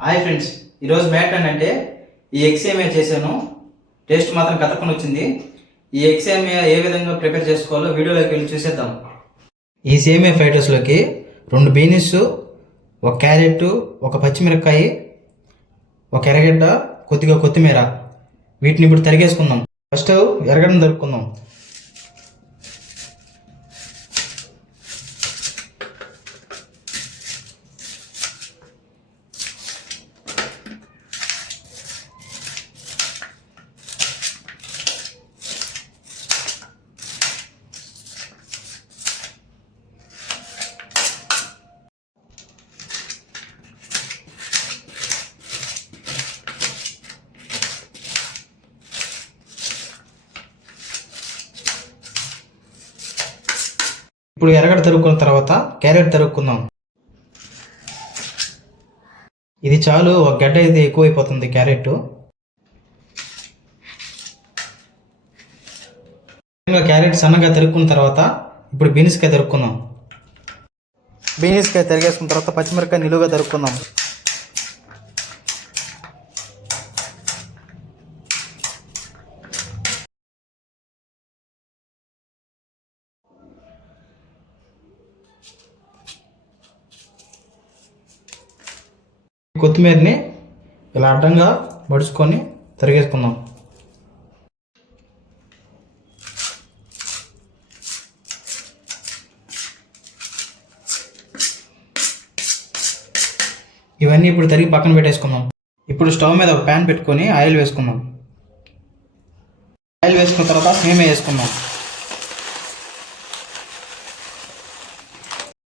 Hi friends ఈరోజు mat అంటే ఈ ఎక్స్ఏమే చేశాను. టేస్ట్ మాత్రం కతకొని వచ్చింది. ఈ ఎక్స్ఏమే ఏ విధంగా ప్రిపేర్ చేసుకోవాలో వీడియోలోకి వెళ్ళి చూసేద్దాం. ఈ సేమియా ఫైటర్స్లోకి రెండు బీనీస్ ఒక క్యారెట్ ఒక పచ్చిమిరపకాయ ఒక ఎర్రగడ్డ కొద్దిగా కొత్తిమీర. వీటిని ఇప్పుడు తరిగేసుకుందాం. ఫస్ట్ ఎర్రగడ్డను తరుపుకుందాం ఇప్పుడు ఎరగడ తరుక్కున్న తర్వాత క్యారెట్ తరుక్కుందాం. ఇది చాలు ఒక గడ్డ అయితే ఎక్కువైపోతుంది క్యారెట్. క్యారెట్ సన్నగా తరుక్కున్న తర్వాత ఇప్పుడు బీన్స్కాయ తరుక్కుందాం. బీన్స్కాయ తరిగేసుకున్న తర్వాత పచ్చిమిరకాయ నిలువుగా తరుక్కుందాం. కొత్తిమీరని ఇలా అడ్డంగా మడుచుకొని తరిగేసుకుందాం. ఇవన్నీ ఇప్పుడు తరిగి పక్కన పెట్టేసుకుందాం. ఇప్పుడు స్టవ్ మీద ఒక ప్యాన్ పెట్టుకొని ఆయిల్ వేసుకుందాం. ఆయిల్ వేసుకున్న తర్వాత సేమే వేసుకుందాం.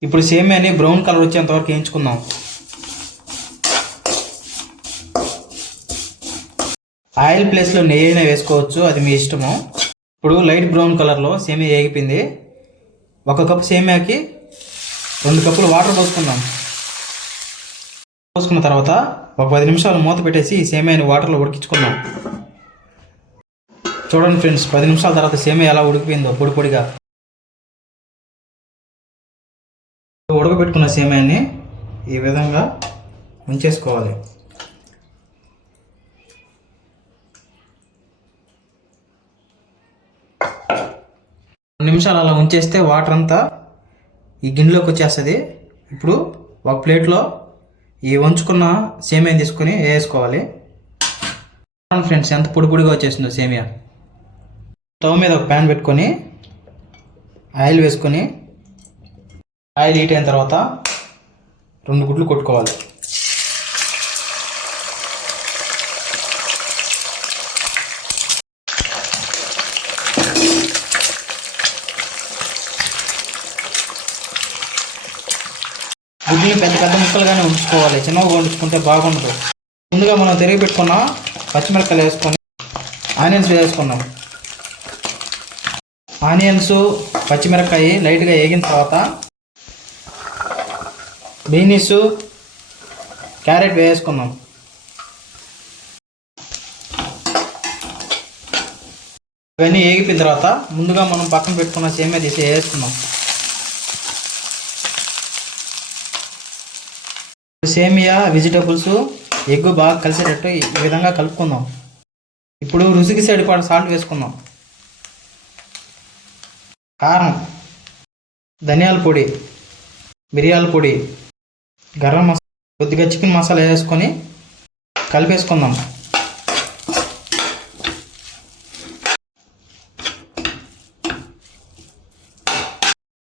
ఇప్పుడు సేమ్యాని బ్రౌన్ కలర్ వచ్చేంత వరకు వేయించుకుందాం. ఆయిల్ ప్లేస్లో నెయ్యి అయినా వేసుకోవచ్చు అది మీ ఇష్టము. ఇప్పుడు లైట్ బ్రౌన్ కలర్లో సేమియా ఏగిపోయింది ఒక కప్పు సేమియాకి రెండు కప్పులు వాటర్ పోసుకుందాం. పోసుకున్న తర్వాత ఒక పది నిమిషాలు మూత పెట్టేసి సేమియాని వాటర్లో ఉడికించుకుందాం. చూడండి ఫ్రెండ్స్ పది నిమిషాల తర్వాత సేమియా ఎలా ఉడికిపోయిందో పొడి పొడిగా. ఉడకబెట్టుకున్న సేమియాని ఈ విధంగా ఉంచేసుకోవాలి రెండు నిమిషాలు అలా ఉంచేస్తే వాటర్ అంతా ఈ గిన్నెలోకి వచ్చేస్తుంది. ఇప్పుడు ఒక ప్లేట్లో ఈ వంచుకున్న సేమియా తీసుకొని వేసుకోవాలి. ఫ్రెండ్స్ ఎంత పొడి పొడిగా వచ్చేసిందో సేమియా. స్టవ్ మీద ఒక ప్యాన్ పెట్టుకొని ఆయిల్ వేసుకొని ఆయిల్ హీట్ అయిన తర్వాత రెండు గుడ్లు కొట్టుకోవాలి. గుడ్ని పెద్ద పెద్ద ముక్కలుగానే ఉంచుకోవాలి. చిన్నగా వండుకుంటే బాగుండదు. ముందుగా మనం తిరిగి పెట్టుకున్న పచ్చిమిరపకాయలు వేసుకొని ఆనియన్స్ వేసుకున్నాం. ఆనియన్స్ పచ్చిమిరపకాయ లైట్గా వేగిన తర్వాత బీనీస్ క్యారెట్ వేసుకున్నాం. ఇవన్నీ వేగిపోయిన తర్వాత ముందుగా మనం పక్కన పెట్టుకున్న సేమే తీసి వేసుకున్నాం. సేమియా వెజిటబుల్స్ ఎగ్ బాగా కలిసేటట్టు ఈ విధంగా కలుపుకుందాం. ఇప్పుడు రుచికి సరిపడ సాల్ట్ వేసుకుందాం. కారం ధనియాల పొడి మిరియాల పొడి గరం మసాలా కొద్దిగా చికెన్ మసాలా వేసుకొని కలిపేసుకుందాం.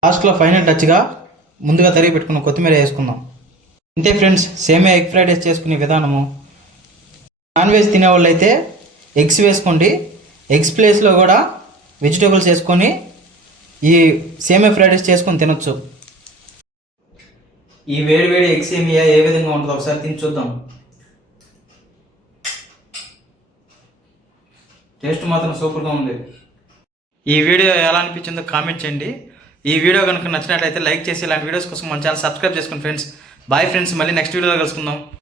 లాస్ట్లో ఫైనల్ టచ్గా ముందుగా తరిగి పెట్టుకున్న కొత్తిమీర వేసుకుందాం. అంతే ఫ్రెండ్స్ సేమే ఎగ్ ఫ్రైడ్ రైస్ చేసుకునే విధానము. నాన్ వెజ్ తినేవాళ్ళు అయితే ఎగ్స్ వేసుకోండి. ఎగ్స్ ప్లేస్లో కూడా వెజిటేబుల్స్ వేసుకొని ఈ సేమే ఫ్రైడ్ రైస్ చేసుకొని తినొచ్చు. ఈ వేడి వేడి ఎగ్ సేమియా ఏ విధంగా ఉంటుందో ఒకసారి తిని చూద్దాం. టేస్ట్ మాత్రం సూపర్గా ఉంది. ఈ వీడియో ఎలా అనిపించిందో కామెంట్ చేయండి. ఈ వీడియో కనుక నచ్చినట్లయితే లైక్ చేసి ఇలాంటి వీడియోస్ కోసం మన ఛానల్ సబ్స్క్రైబ్ చేసుకోండి ఫ్రెండ్స్ బాయ్ ఫ్రెండ్స్ మళ్ళీ నెక్స్ట్ వీడియోలో కలుసుకుందాం.